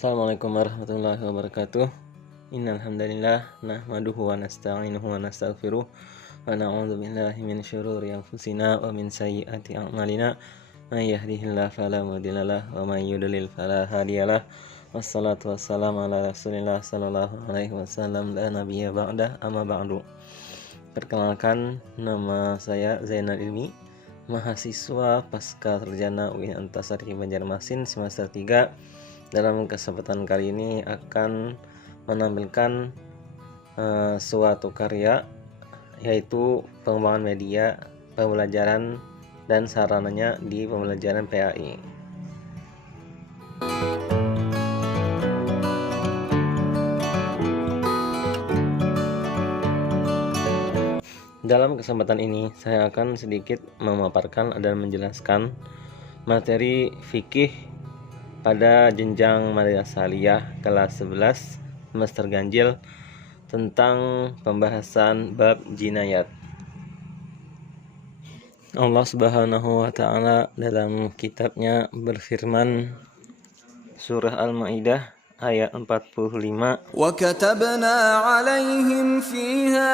Assalamualaikum warahmatullahi wabarakatuh. Innal hamdalillah nahmaduhu wa nasta'inuhu wa nastaghfiruh wa na'udzu billahi min syururi anfusina wa min sayyiati a'malina. May yahdihillahu fala mudhillalah wa may yudlil fala hadiyalah. Wassalatu wassalamu ala Rasulillah sallallahu alaihi wasallam la nabiyya ba'da amma ba'du. Perkenalkan, nama saya Zainal Ilmi, mahasiswa pasca sarjana UI Antasari Banjarmasin semester 3. Dalam kesempatan kali ini akan menampilkan suatu karya, yaitu pengembangan media pembelajaran dan sarananya di pembelajaran PAI. Dalam kesempatan ini saya akan sedikit memaparkan dan menjelaskan materi fikih pada jenjang madrasah aliyah kelas 11 semester ganjil tentang pembahasan bab jinayat. Allah Subhanahu wa taala dalam kitabnya berfirman, surah Al-Maidah ayat 45, وَكَتَبْنَا عَلَيْهِمْ فِيهَا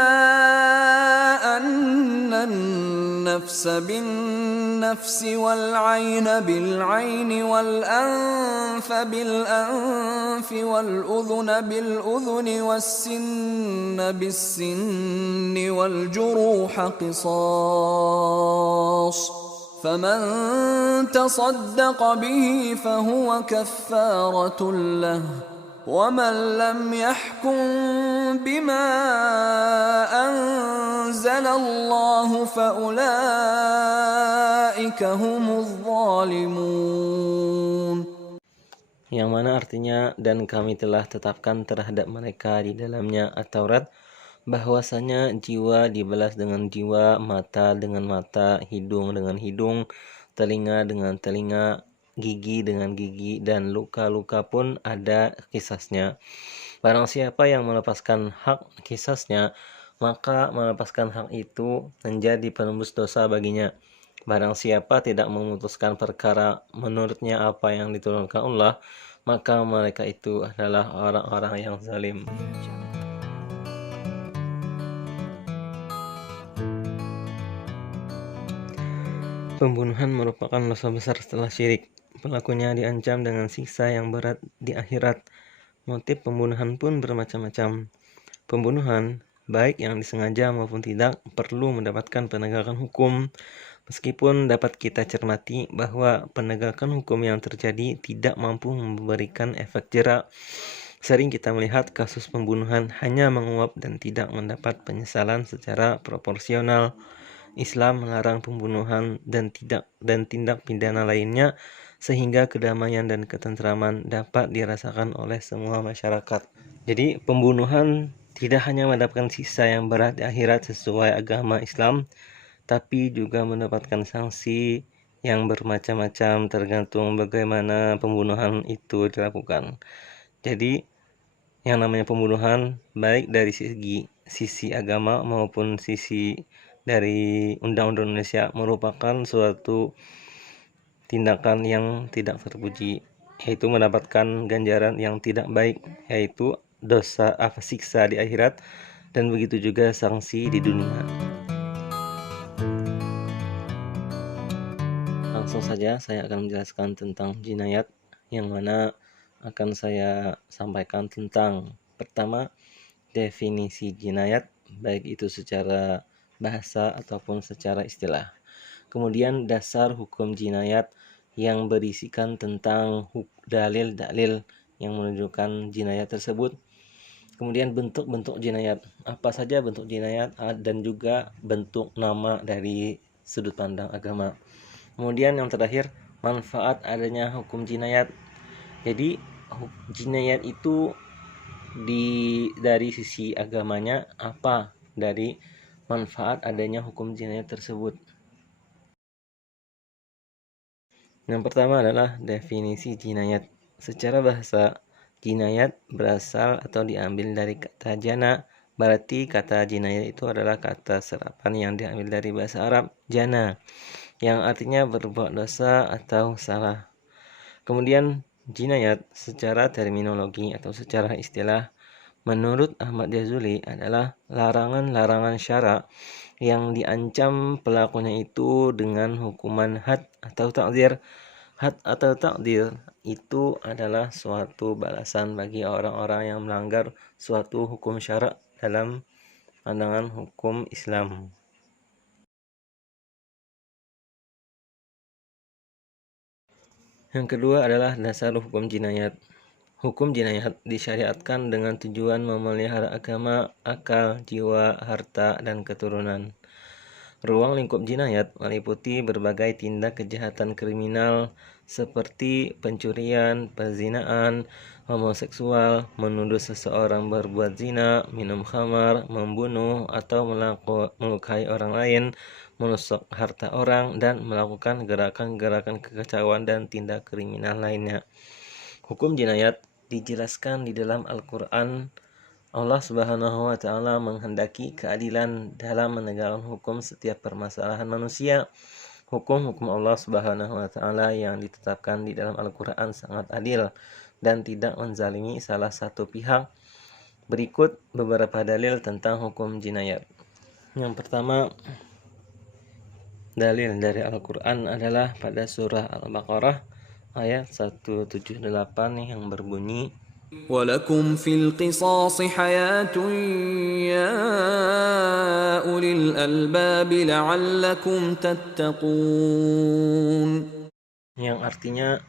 أَنَّ النَّفْسَ بِالنَّفْسِ وَالْعَيْنَ بِالْعَيْنِ وَالْأَنْفَ بِالْأَنْفِ وَالْأُذُنَ بِالْأُذُنِ وَالسِّنَّ بِالسِّنِّ وَالْجُرُوحَ قِصَاصٌ فَمَنْ تَصَدَّقَ بِهِ فَهُوَ كَفَّارَةٌ لَهُ وَمَنْ لَمْ يَحْكُمْ بِمَا أَنْزَلَ اللَّهُ فَأُولَئِكَ هُمُ الظَّالِمُونَ. yang mana artinya, dan kami telah tetapkan terhadap mereka di dalamnya At-Taurat, bahwasanya jiwa dibalas dengan jiwa, mata dengan mata, hidung dengan hidung, telinga dengan telinga, gigi dengan gigi, dan luka-luka pun ada kisasnya. Barang siapa yang melepaskan hak kisasnya, maka melepaskan hak itu menjadi penembus dosa baginya. Barang siapa tidak memutuskan perkara menurutnya apa yang diturunkan Allah, maka mereka itu adalah orang-orang yang zalim. Pembunuhan merupakan dosa besar setelah syirik. Pelakunya diancam dengan siksa yang berat di akhirat. Motif pembunuhan pun bermacam-macam. Pembunuhan, baik yang disengaja maupun tidak, perlu mendapatkan penegakan hukum. Meskipun dapat kita cermati bahwa penegakan hukum yang terjadi tidak mampu memberikan efek jera. Sering kita melihat kasus pembunuhan hanya menguap dan tidak mendapat penyesalan secara proporsional. Islam melarang pembunuhan dan tindak pidana lainnya, sehingga kedamaian dan ketentraman dapat dirasakan oleh semua masyarakat. Jadi pembunuhan tidak hanya mendapatkan siksa yang berat di akhirat sesuai agama Islam, tapi juga mendapatkan sanksi yang bermacam-macam tergantung bagaimana pembunuhan itu dilakukan. Jadi yang namanya pembunuhan, baik dari sisi agama maupun sisi dari Undang-Undang Indonesia, merupakan suatu tindakan yang tidak terpuji, yaitu mendapatkan ganjaran yang tidak baik, yaitu dosa siksa di akhirat, dan begitu juga sanksi di dunia. Langsung saja saya akan menjelaskan tentang jinayat, yang mana akan saya sampaikan tentang, pertama, definisi jinayat, baik itu secara bahasa ataupun secara istilah. Kemudian dasar hukum jinayat yang berisikan tentang dalil-dalil yang menunjukkan jinayat tersebut. Kemudian bentuk-bentuk jinayat, apa saja bentuk jinayat, dan juga bentuk nama dari sudut pandang agama. Kemudian yang terakhir, manfaat adanya hukum jinayat. Jadi jinayat itu dari sisi agamanya apa dari manfaat adanya hukum jinayat tersebut. Yang pertama adalah definisi jinayat. Secara bahasa, jinayat berasal atau diambil dari kata jana. Berarti kata jinayat itu adalah kata serapan yang diambil dari bahasa Arab jana, yang artinya berbuat dosa atau salah. Kemudian Jinayat secara terminologi atau secara istilah menurut Ahmad Jazuli adalah larangan-larangan syara yang diancam pelakunya itu dengan hukuman had atau takzir. Had atau takdir itu adalah suatu balasan bagi orang-orang yang melanggar suatu hukum syara dalam pandangan hukum Islam. Yang kedua adalah dasar hukum jinayat. Hukum jinayat disyariatkan dengan tujuan memelihara agama, akal, jiwa, harta, dan keturunan. Ruang lingkup jinayat meliputi berbagai tindak kejahatan kriminal seperti pencurian, perzinaan, homoseksual, menuduh seseorang berbuat zina, minum khamar, membunuh atau melukai orang lain, menusuk harta orang, dan melakukan gerakan-gerakan kekacauan dan tindak kriminal lainnya. Hukum jinayat dijelaskan di dalam Al-Quran. Allah Subhanahu wa Ta'ala menghendaki keadilan dalam menegakkan hukum setiap permasalahan manusia. Hukum-hukum Allah Subhanahu wa Ta'ala yang ditetapkan di dalam Al-Quran sangat adil dan tidak menzalimi salah satu pihak. Berikut beberapa dalil tentang hukum jinayat. Yang pertama, dalil dari Al-Quran adalah pada surah Al-Baqarah ayat 178 yang berbunyi, ولكم في القصاص حياة يا أولي الألباب لعلكم تتقون. yang artinya,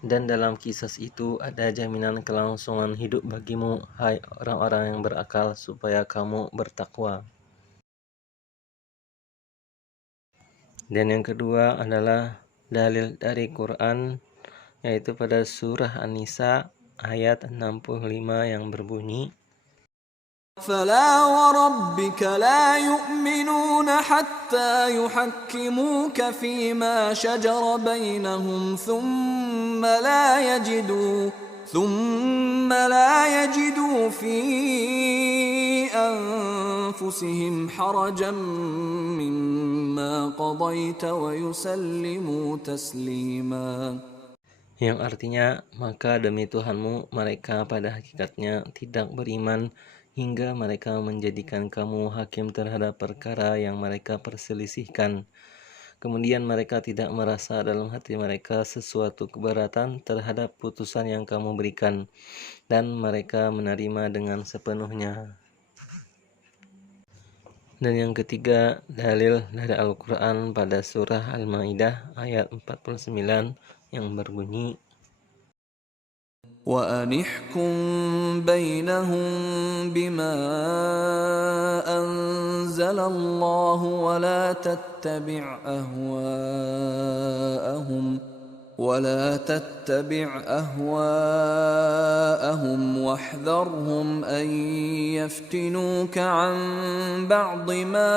dan dalam kisah itu ada jaminan kelangsungan hidup bagimu, hai orang-orang yang berakal, supaya kamu bertakwa. Dan yang kedua adalah dalil dari Quran, yaitu pada surah An-Nisa ayat 65 yang berbunyi, فلا وربك لا يؤمنون حتى يحكموك فيما شجر بينهم ثم لا يجدوا في أنفسهم حرجا مما قضيت ويسلموا تسليما. yang artinya, maka demi Tuhanmu mereka pada hakikatnya tidak beriman hingga mereka menjadikan kamu hakim terhadap perkara yang mereka perselisihkan. Kemudian mereka tidak merasa dalam hati mereka sesuatu keberatan terhadap putusan yang kamu berikan, dan mereka menerima dengan sepenuhnya. Dan yang ketiga, dalil dari Al-Quran pada surah Al-Ma'idah ayat 49 yang berbunyi, وأنحكم بينهم بما أنزل الله ولا تتبع أهواءهم واحذرهم أن يفتنوك عن بعض ما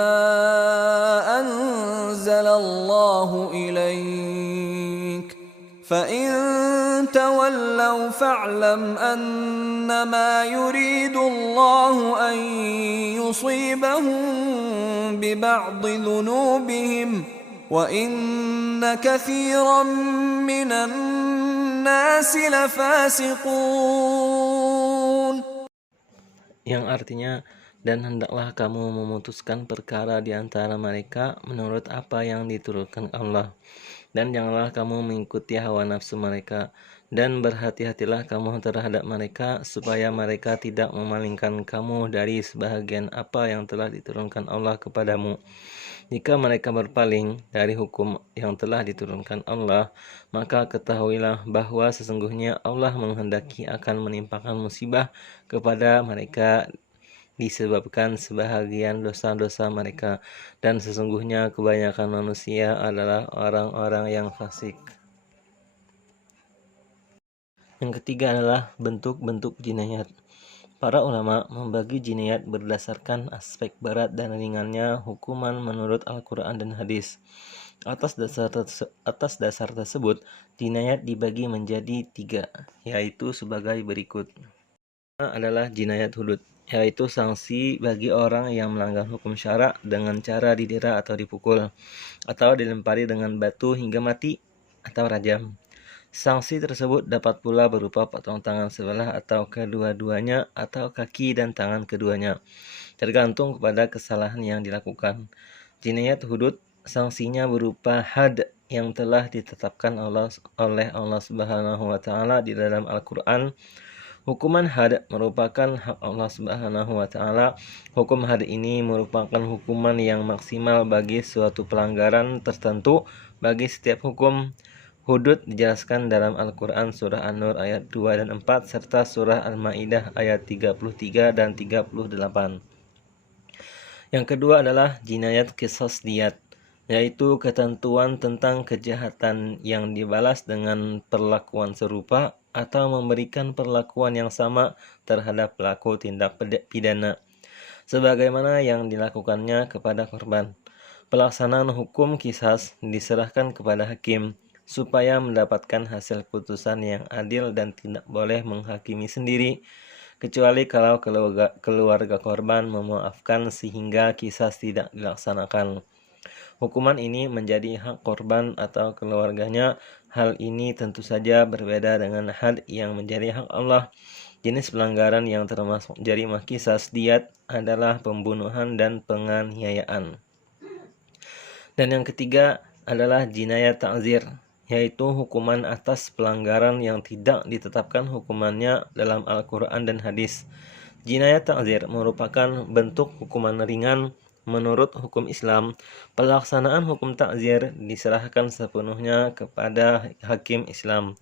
أنزل الله إليك فإن تولوا فاعلم أنما يريد الله أن يصيبهم ببعض ذنوبهم وإن كثيرا من الناس لفاسقون. yang artinya, dan hendaklah kamu memutuskan perkara di antara mereka menurut apa yang diturunkan Allah, dan janganlah kamu mengikuti hawa nafsu mereka, dan berhati-hatilah kamu terhadap mereka supaya mereka tidak memalingkan kamu dari sebahagian apa yang telah diturunkan Allah kepadamu. Jika mereka berpaling dari hukum yang telah diturunkan Allah, maka ketahuilah bahwa sesungguhnya Allah menghendaki akan menimpakan musibah kepada mereka disebabkan sebahagian dosa-dosa mereka, dan sesungguhnya kebanyakan manusia adalah orang-orang yang fasik. Yang ketiga adalah bentuk-bentuk jinayat. Para ulama membagi jinayat berdasarkan aspek berat dan ringannya hukuman menurut Al-Quran dan hadis. Atas dasar tersebut, jinayat dibagi menjadi 3, yaitu sebagai berikut. Pertama adalah jinayat hudud, yaitu sanksi bagi orang yang melanggar hukum syara dengan cara didera atau dipukul, atau dilempari dengan batu hingga mati, atau rajam. Sanksi tersebut dapat pula berupa potong tangan sebelah atau kedua-duanya atau kaki dan tangan keduanya, tergantung kepada kesalahan yang dilakukan. Jinayat hudud sanksinya berupa had yang telah ditetapkan oleh Allah Subhanahu wa taala di dalam Al-Qur'an. Hukuman had merupakan hak Allah Subhanahu wa taala. Hukum had ini merupakan hukuman yang maksimal bagi suatu pelanggaran tertentu. Bagi setiap hukum hudud dijelaskan dalam Al-Qur'an surah An-Nur ayat 2 dan 4 serta surah Al-Maidah ayat 33 dan 38. Yang kedua adalah jinayat qisas diyat, yaitu ketentuan tentang kejahatan yang dibalas dengan perlakuan serupa atau memberikan perlakuan yang sama terhadap pelaku tindak pidana, sebagaimana yang dilakukannya kepada korban. Pelaksanaan hukum qisas diserahkan kepada hakim supaya mendapatkan hasil putusan yang adil dan tidak boleh menghakimi sendiri, kecuali kalau keluarga korban memaafkan sehingga qisas tidak dilaksanakan. Hukuman ini menjadi hak korban atau keluarganya. Hal ini tentu saja berbeda dengan had yang menjadi hak Allah. Jenis pelanggaran yang termasuk jarimah qisas diyat adalah pembunuhan dan penganiayaan. Dan yang ketiga adalah jinayat ta'zir, yaitu hukuman atas pelanggaran yang tidak ditetapkan hukumannya dalam Al-Quran dan hadis. Jinayat ta'zir merupakan bentuk hukuman ringan menurut hukum Islam. Pelaksanaan hukum ta'zir diserahkan sepenuhnya kepada hakim Islam.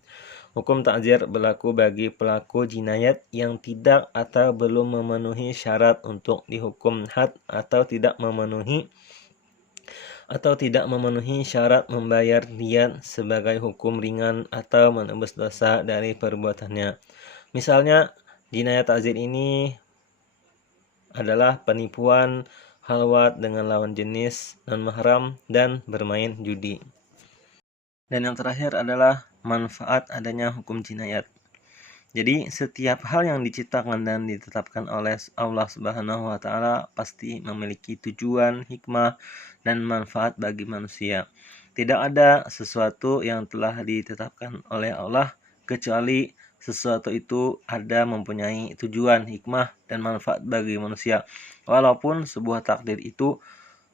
Hukum ta'zir berlaku bagi pelaku jinayat yang tidak atau belum memenuhi syarat untuk dihukum had atau tidak memenuhi syarat membayar diyat sebagai hukum ringan atau menebus dosa dari perbuatannya. Misalnya, jinayat ta'zir ini adalah penipuan, khalwat dengan lawan jenis, non-mahram, dan bermain judi. Dan yang terakhir adalah manfaat adanya hukum jinayat. Jadi setiap hal yang diciptakan dan ditetapkan oleh Allah Subhanahu wa taala pasti memiliki tujuan, hikmah, dan manfaat bagi manusia. Tidak ada sesuatu yang telah ditetapkan oleh Allah kecuali sesuatu itu ada mempunyai tujuan, hikmah, dan manfaat bagi manusia. Walaupun sebuah takdir itu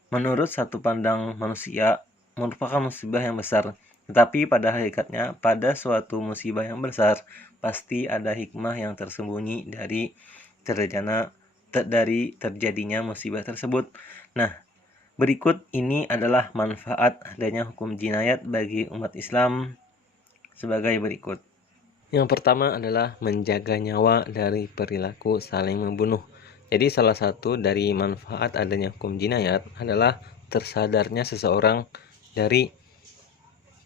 menurut satu pandang manusia merupakan musibah yang besar, tetapi pada hakikatnya pada suatu musibah yang besar pasti ada hikmah yang tersembunyi dari terjadinya musibah tersebut. Nah, berikut ini adalah manfaat adanya hukum jinayat bagi umat Islam sebagai berikut. Yang pertama adalah menjaga nyawa dari perilaku saling membunuh. Jadi salah satu dari manfaat adanya hukum jinayat adalah tersadarnya seseorang dari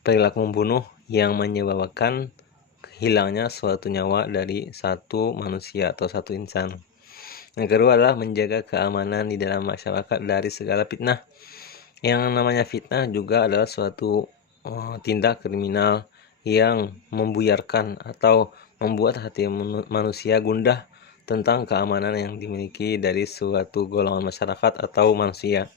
perilaku membunuh yang menyebabkan hilangnya suatu nyawa dari satu manusia atau satu insan. Yang kedua adalah menjaga keamanan di dalam masyarakat dari segala fitnah. Yang namanya fitnah juga adalah suatu tindak kriminal yang membuyarkan atau membuat hati manusia gundah tentang keamanan yang dimiliki dari suatu golongan masyarakat atau manusia.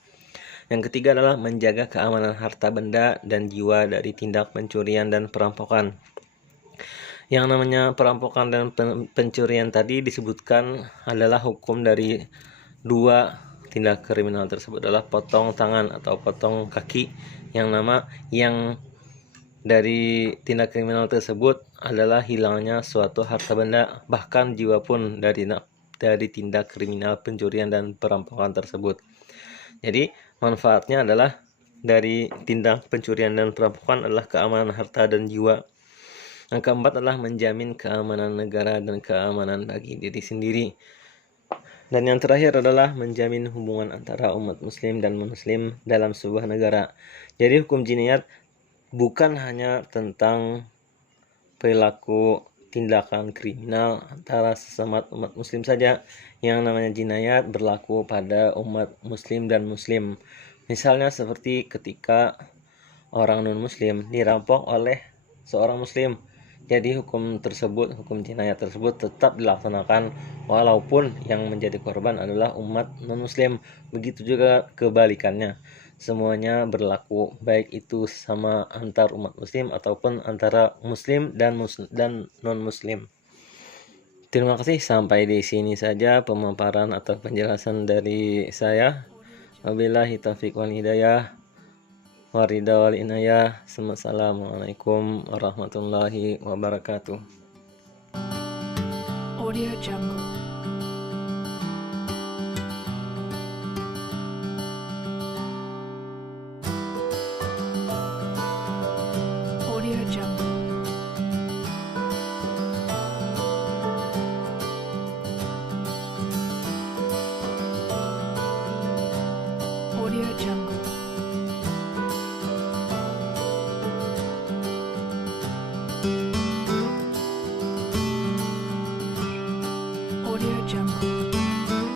Yang ketiga adalah menjaga keamanan harta benda dan jiwa dari tindak pencurian dan perampokan. Yang namanya perampokan dan pencurian tadi disebutkan adalah hukum dari dua tindak kriminal tersebut adalah potong tangan atau potong kaki. Yang dari tindak kriminal tersebut adalah hilangnya suatu harta benda, bahkan jiwa pun dari tindak kriminal pencurian dan perampokan tersebut. Jadi manfaatnya adalah dari tindak pencurian dan perampokan adalah keamanan harta dan jiwa. Yang keempat adalah menjamin keamanan negara dan keamanan bagi diri sendiri. Dan yang terakhir adalah menjamin hubungan antara umat muslim dan non-muslim dalam sebuah negara. Jadi hukum jinayat bukan hanya tentang perilaku tindakan kriminal antara sesama umat muslim saja. Yang namanya jinayat berlaku pada umat muslim dan muslim. Misalnya seperti ketika orang non-muslim dirampok oleh seorang muslim. Jadi hukum jinayat tersebut tetap dilaksanakan walaupun yang menjadi korban adalah umat non-muslim. Begitu juga kebalikannya. semuanya berlaku, baik itu sama antar umat muslim ataupun antara muslim dan non-muslim. Terima kasih, sampai di sini saja pemaparan atau penjelasan dari saya. Wabillahi taufiq wal hidayah. Warida wal inayah. Assalamualaikum warahmatullahi wabarakatuh. Audio Jungle. Audio Jungle. Audio Jungle.